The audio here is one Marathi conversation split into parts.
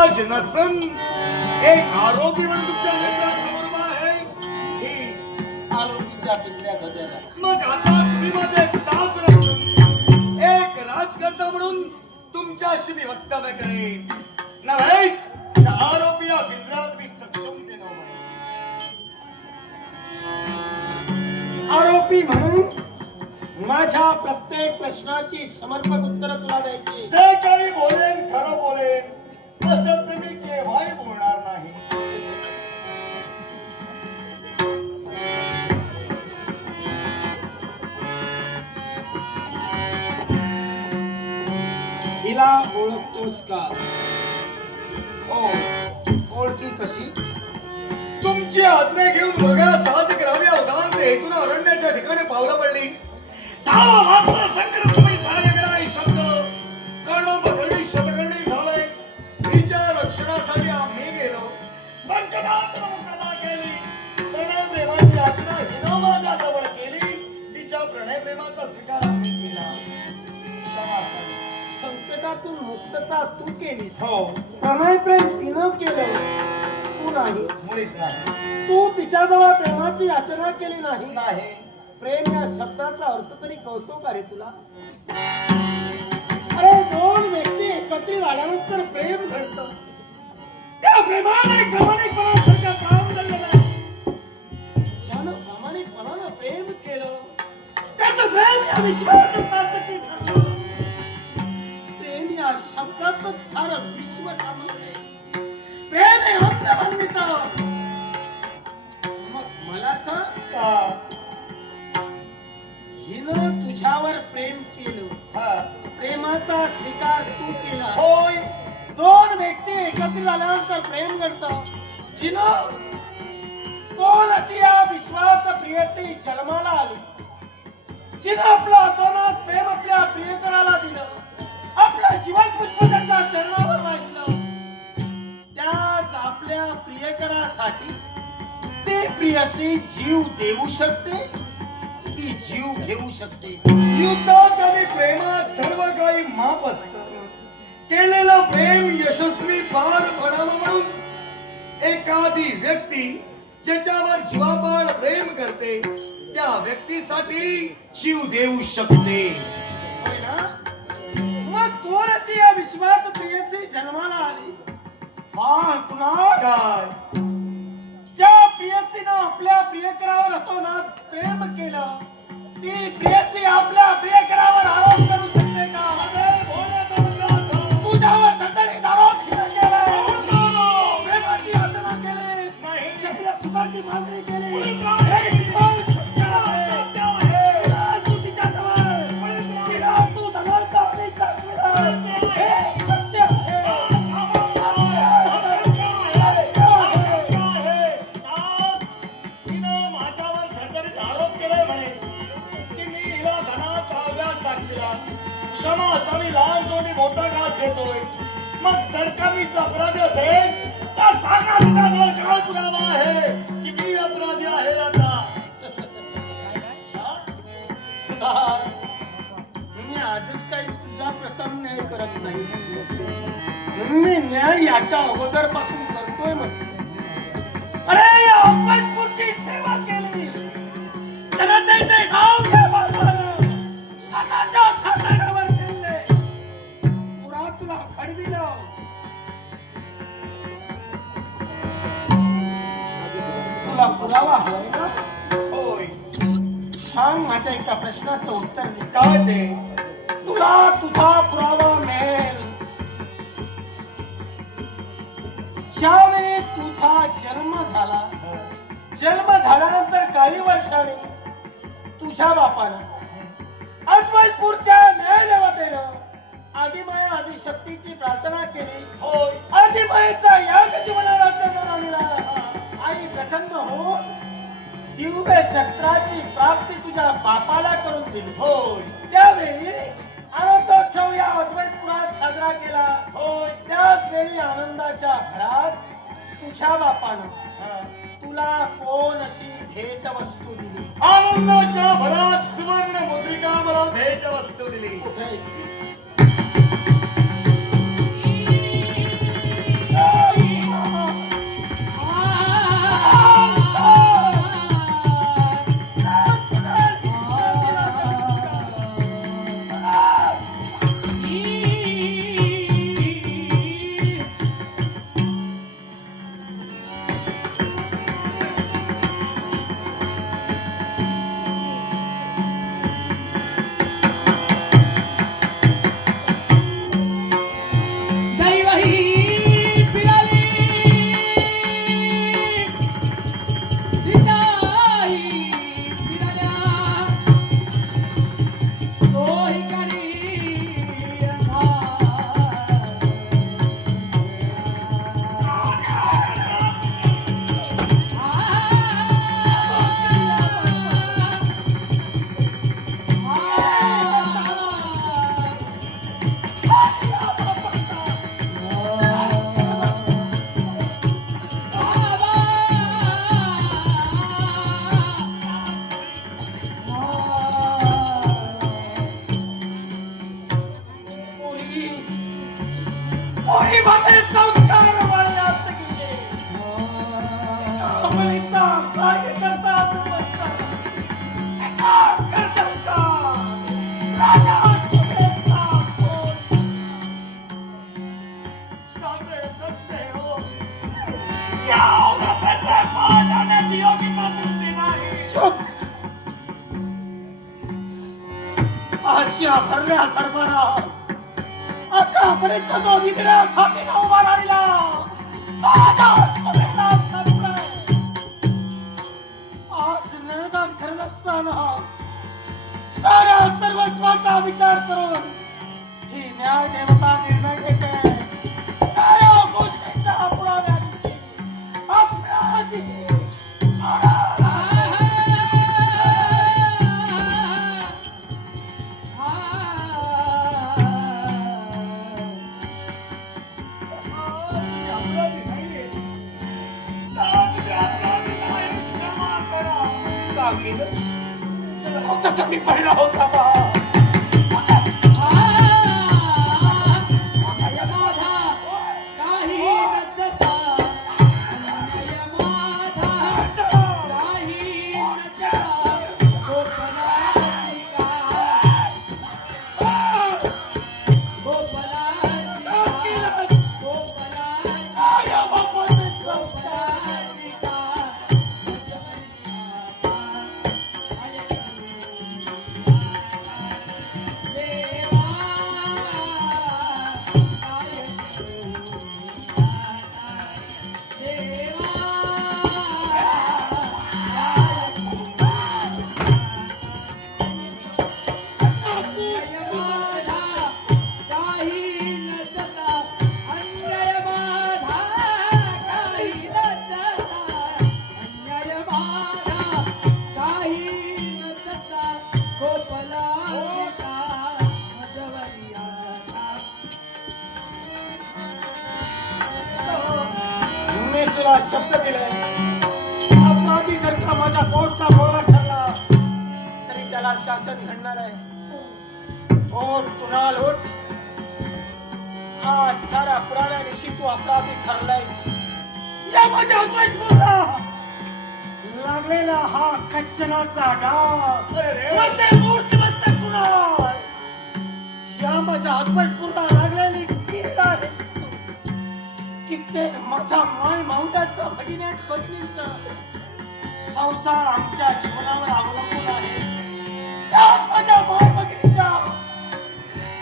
लाज नसन एक आरोपी म्हणून तुमच्या नेत्रासमोर उभा आहे. ही आरोपीच्या पिंजऱ्या गजरला. मग आता तुम्ही मध्ये दात नसून एक राजकर्ता म्हणून तुमच्याशी मी वक्तव्य करेन. नव्हेच त्या आरोपीला पिंजऱ्यात मी सक्षम केलं आहे. आरोपी म्हणून माझ्या प्रत्येक प्रश्नाची समर्पक उत्तर तुला द्यायची. जे काही बोलेन खरं बोलेन असत्य मी केव्हाही बोलणार नाही. हिला ओळखतोस का? ओ, ओळखी कशी? तुमची आज्ञा घेऊन मृगाला साथ करावी उदाहरण हेतून अरण्याच्या ठिकाणी पावलं पडली. धावा मात्र संकट समय सहाय्य कराय शब्द कर्णोपकर्णी शतकर्णी झालंय. तिच्या रक्षणासाठी आम्ही गेलो. संकटात मुक्तता केली. प्रणय प्रेमाची याचना हिनं माझ्या जवळ केली. तिच्या प्रणय प्रेमाचा स्वीकार आम्ही केला. क्षमा करा. संकटातून मुक्तता तू केलीस. हो, प्रणय प्रेम तिनं केलं, तू नाही. मुळीच नाही. तू तिच्याजवळ प्रेमाची याचना केली नाही. नाही. प्रेम या शब्दाचा अर्थ तरी कळतो का रे तुला? अरे दोन व्यक्ती एकत्रित आल्यानंतर प्रेम घडतं. त्या प्रेमाला एक प्रामाणिकपणासारखा प्राण दडलेला आहे. ज्यानं प्रामाणिकपणानं प्रेम केलं त्याचं प्रेम या विश्वात सार्थकी ठरलं. प्रेम या शब्दातच सारं विश्व सामावलंय. प्रेम हे अंधभांडित. मग मला सांग, का? हिनं तुझ्यावर प्रेम केलं, हा. प्रेमाचा स्वीकार तू केला. होय. दोन व्यक्ती एकत्रित झाल्यानंतर प्रेम घडतं. जिनं कोण अशी या विश्वात प्रियसी जन्माला आली, जिनं आपलं अतोनात प्रेम आपल्या प्रियकराला दिलं, आपल्या जीवन पुष्प त्यांच्या चरणावर वाहिलं, त्याच आपल्या प्रियकरासाठी ती प्रियसी जीव देऊ शकते की जीव घेऊ शकते? युद्धात आणि प्रेमात सर्व काही माप असतं. केलेलं प्रेम यशस्वी पार पडावं म्हणून एखादी व्यक्ती ज्याच्यावर जीवापाड प्रेम करते त्या व्यक्तीसाठी जीव देऊ शकते. होय ना? मग कोण अशी या विश्वात प्रियसी जन्माला आली? हा कुणाल? काय? ज्या प्रियसीनं आपल्या प्रियकरावर अतोनात प्रेम केलं, ती प्रियसी आपल्या प्रियकरावर आरोप करू शकते का? तुझ्यावर धडधडीत आरोप केला. प्रेमाची याचना केलीस, शरीरात सुखाची मागणी केली. हे विश्वास सत्य आहे. तू तिच्याजवळ, तिला तू धनाचा आमिष दाखविला. हे सत्य आहे. सत्य आहे. सत्य आहे. हिनं माझ्यावर धडधडीत आरोप केलाय म्हणे की मी हिला धनाचा अभ्यास दाखविला. क्षमा असावी लहान तोंडी मोठा घास घेतोय. मग जर का मीच अपराधी असेल तर सांगा तुझ्याजवळ काय पुरावा आहे की मी अपराधी आहे. आता मी आजच काही तुझा प्रथम न्याय करत नाही. मी न्याय याच्या अगोदर पासून करतोय म्हटलं. अरे या अफजलपूरची सेवा केली. जनतेचे गाव या माणसानं स्वतःच्या छाताडावर झेलले. पुरा तुला खडविलं. तुला पुरावा हवाय ना? होय. सांग, माझ्या एका प्रश्नाचं उत्तर दे. काय ते? तुला तुझा पुरावा मिळेल ज्यावेळी तुझा जन्म झाला. जन्म झाल्यानंतर काही वर्षांनी तुझ्या बापानं अद्वैतपूरच्या न्यायदेवतेनं आदिमाया आदिशक्तीची प्रार्थना केली. होय. आदिमायेचा याग जीवनाला चरणाला आणला. आई प्रसन्न होऊन दिव्य शस्त्राची प्राप्ती तुझ्या बापाला करून दिली. होय. त्यावेळी आनंदोत्सव या अद्वैतपुरात साजरा केला. होय. त्याच वेळी आनंदाच्या भरात तुझ्या बापानं तुला कोण अशी भेट वस्तू दिली? आनंदाच्या भरात सुवर्ण मुद्रिका मला भेट वस्तू दिली. कुठे दिली? पोरी माझे संस्कार वयात गेले मुलीचा सहाय्य करता म्हणता तिचा कर्तव्य राजा सुबेदार सांगते सत्य हो या औरसाचे पाहण्याची योग्यता तुमची नाही चुप आजच्या भरल्या दरबारात आता आपण कदो निघड्या छातीने उभा राहिला राजा सुबेदार संपलाय आज निदान करत असताना साऱ्या सर्वस्वाचा विचार करून ही न्याय देवता निर्णय घेते साऱ्या गोष्टींचा पुराव्या दिवशी अपराधी अपराधी नाहीये अपराधी नाही क्षमा करा का केलंस कुठं कमी पडला होता बा मी तुला शब्द दिलाय अपराधी जर का माझ्या पोटचा गोळा ठरला तरी त्याला शासन घडणार आहे ओट कुणाल ओट आज साऱ्या पुराव्या दिवशी तू अपराधी ठरलायस या माझ्या बोला लागलेला हा कच्चनाचा डाग म्हणजे मूर्तिमंत कुणाल या माझ्या हातपायपूर्ण लागलेली कीड आहेस तू कित्येक माझ्या माय मावट्याचा भगिनींचा संसार आमच्या जीवनावर अवलंबून आहे त्याच माझ्या माय भगिनीच्या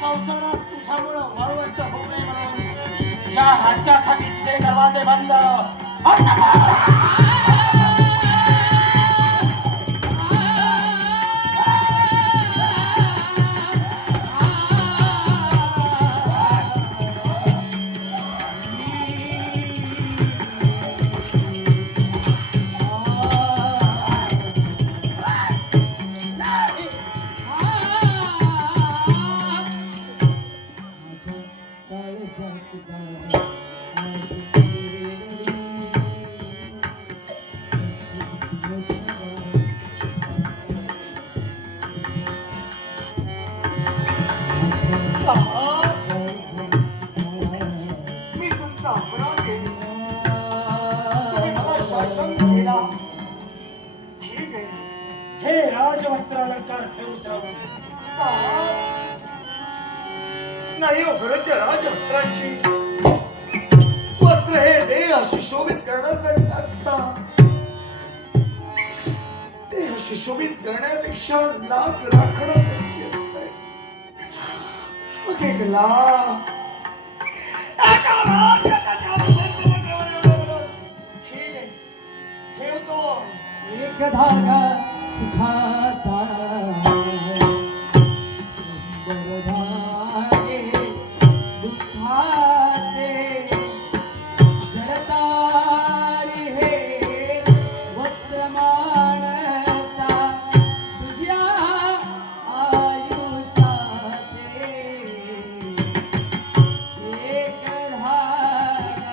संसारात तुझ्यामुळं वाळवंट होऊ नये म्हणून या राज्यासाठी तुझे दरवाजे बंद मी तुमचा अपराध केला तुम्ही मला शासन केला ठीक आहे हे राजवस्त्र अलंकार ठेवून जावं नाही हो घराच्या राजवस्त्रांची वस्त्र हे देह सुशोभित करण्यासाठी असतात देह सुशोभित करण्यापेक्षा लाज राखणं गरजेचं आहे. मग एक लाज एका राज्याच्या जादूवर ठीक आहे ठेवतो एक धागा सुखाचा सुंदर धागे दुःखाचे जरतारी हे वस्त्र मानता तुझ्या आयुष्याचे एक धागा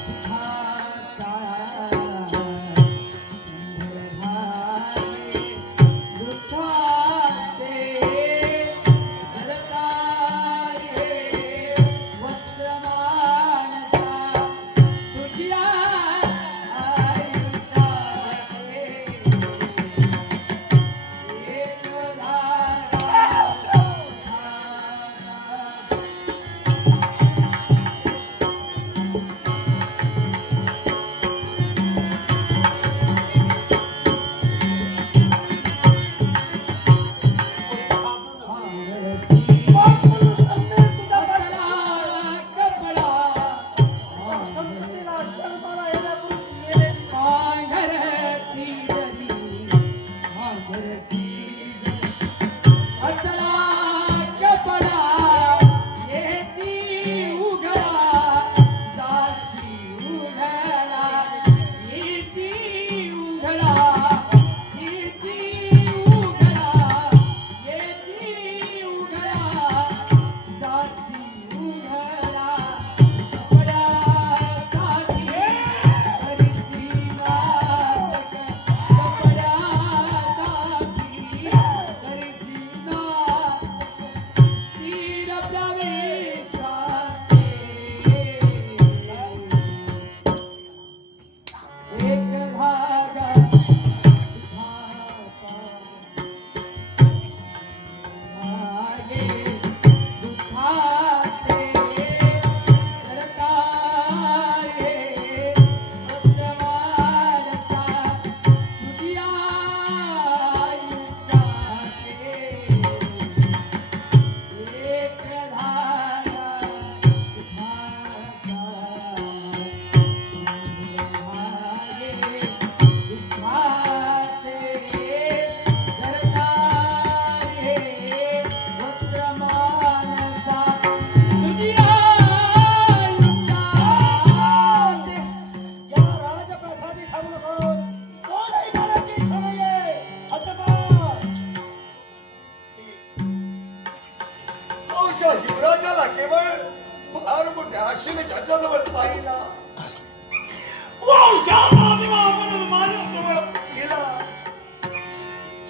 सुखाचा सुंदर धागे वंशाजवळ पाहिला, वंशाचा दिवा म्हणून माझ्याजवळ केला.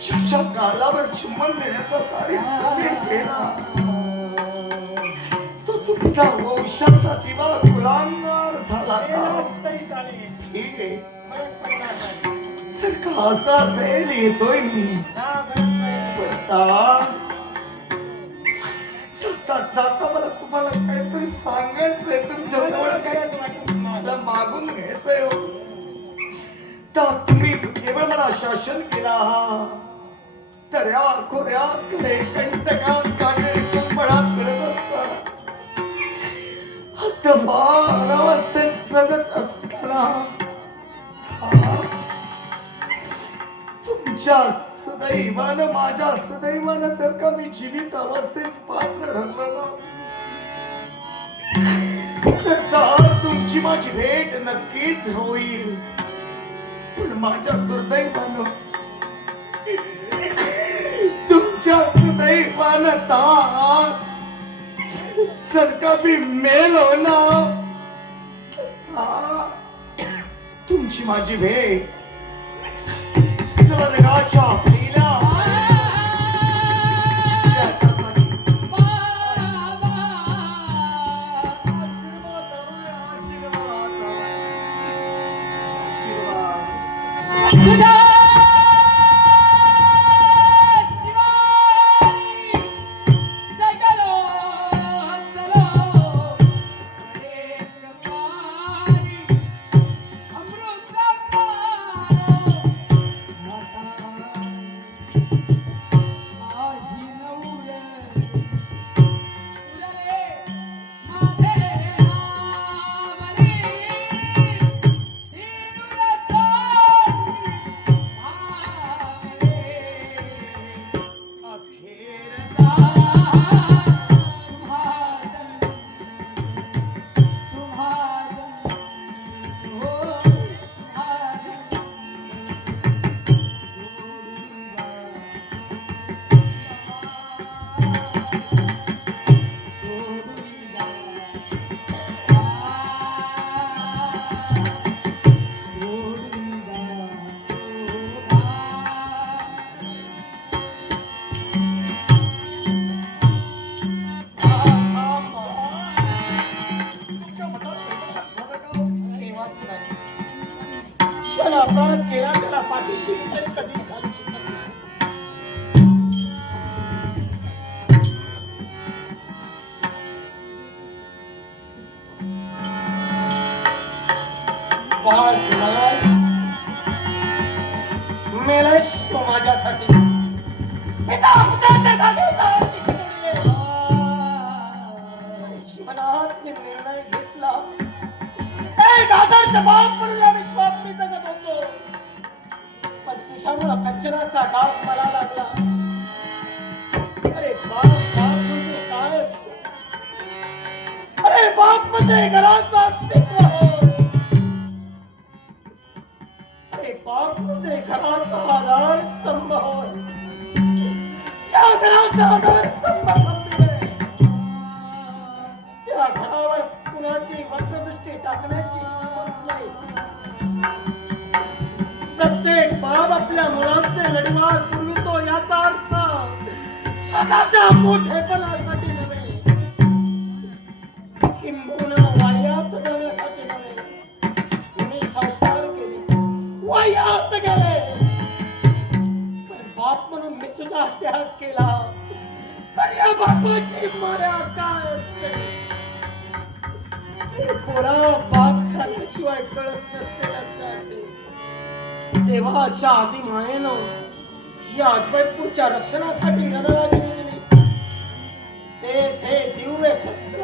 शिक्षा गालावर चुंबन देण्याचं कार्य तुम्ही केला. तो तुमचा वंशाचा दिवा फुलांवर झाला का? गेलास तरी चालेल, ठीक आहे. फरक पडणार नाही. जर का असं असेल येतोय मी. जा, गरज नाही. जाता जाता मला तुम्हाला काहीतरी सांगायचंय तुमच्या मला जवळ गरज वाटत नाही. मला मागून घ्यायचंय हो. तर तुम्ही केवळ मला शासन केला आहात. दर्या खोऱ्याकडे कंटकात काटे कंबळात करत असताना अथवा अनावस्थेत जगत असताना तुमच्या सदैवानं माझ्या सदैवानं जर का मी जीवित अवस्थेस पात्र ठरलो ना तर तुमची माझी भेट नक्कीच होईल. पण माझ्या दुर्दैवानं तुमच्या सुदैवानं जर का मी मेलो ना तुमची माझी भेट स्वर्गाच्या पहिल्या त्याच्यासाठी तुझ्या क्षण अपराध केला त्याला पाठीशी मी तरी कधीच घालू शकत नाही. बाळ कुणाल, मेलास तो माझ्यासाठी. पिता पुत्राच्या जागी तारती शिकवले. आणि जीवनात मी निर्णय घेतला, एक आदर्श बाप म्हणून या विश्वात मी जगत होतो. पण तुझ्यामुळं कचराचा डाग मला लागला. अरे बाप म्हणजे काय असतं? अरे बाप म्हणजे घराचं अस्तित्व होय. अरे बाप म्हणजे घराचा आधारस्तंभ होय. ज्या घराचा आधारस्तंभ खंबीर आहे, त्या घरावर कुणाची वक्रदृष्टी टाकण्याची हिंमत नाही. प्रत्येक बाप आपल्या मुलांचे लढीवार पुरवितो, याचा अर्थ स्वतःच्या मोठेपणासाठी नव्हे, किंबहुना वाह्यात जाण्यासाठी नव्हे. मी संस्कार केले, वाह्यात गेले, पण बाप म्हणून मी तुझा त्याग केला. पण या बापाची माया काय असते? पोरा बाप झाल्याशिवाय कळत नसते लक्षात. देवाच्या आधी मायेनं या अद्वैतपूरच्या रक्षणासाठी रणरागिणी दिली. तेच हे दिव्य शस्त्र.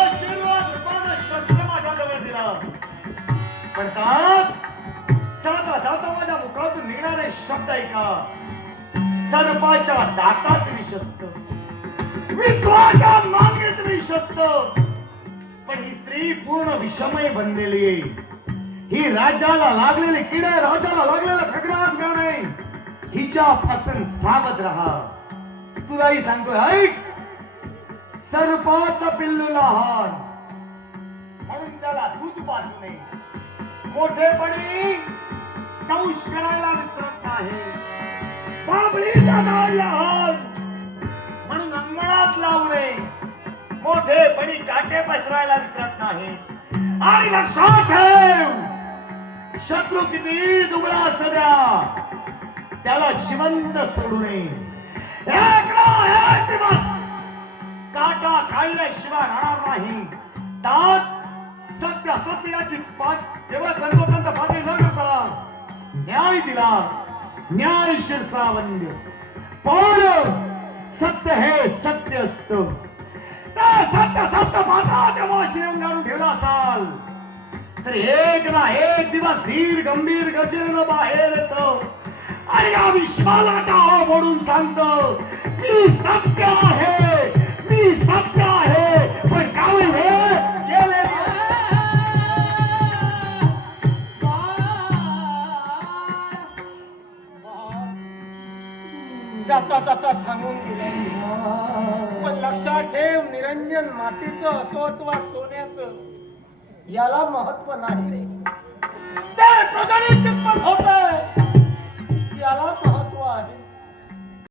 आशीर्वाद रूपानं शस्त्र माझ्याजवळ दिला. पण का जाता जाता माझ्या मुखातून निघणारे शब्द ऐका. सर्पाच्या दातात विषस्त, विश्वाच्या मागेत विषस्त, पण ही स्त्री पूर्ण विषमय बनलेली आहे. ही राजाला लागलेली किडे, राजाला लागलेलं खगराज गाण आहे. हिच्यापासून सावध राहा. तुलाही सांगतोय, ऐक. सर्पाचा पिल्लू लहान म्हणून त्याला दूध पाजू नये. मोठेपणी दंश करायला विसरत नाही. बाबळीचा झाड लहान म्हणून अंगणात लावू नये. मोठेपणी काटे पसरायला विसरत नाही. आणि लक्षात ठेव, शत्रू किती दुबळा असू द्या, त्याला जिवंत सोडू नये. एक ना एक दिवस काटा काढल्याशिवाय राहणार नाही. तात सत्य असत्याची केवळ तंतोतंत पातळी न करता न्याय दिला. न्याय शिरसावंद्य. पण सत्य हे सत्य असतं. त्या सत्य सत्य पात्राच्या माशी अंगारून ठेवला असाल तर एक ना एक दिवस धीर गंभीर गजेनं बाहेर येतो. आणि या विश्वाला टाळा म्हणून सांगतो, मी सत्य आहे, मी सत्य आहे. पण काय हे गेले जाता जाता सांगून गेले. पण लक्षात ठेव, निरंजन मातीचं असो अथवा सोन्याचं, याला महत्व नाही रे. ते प्रगणित कितपत होत याला महत्व आहे.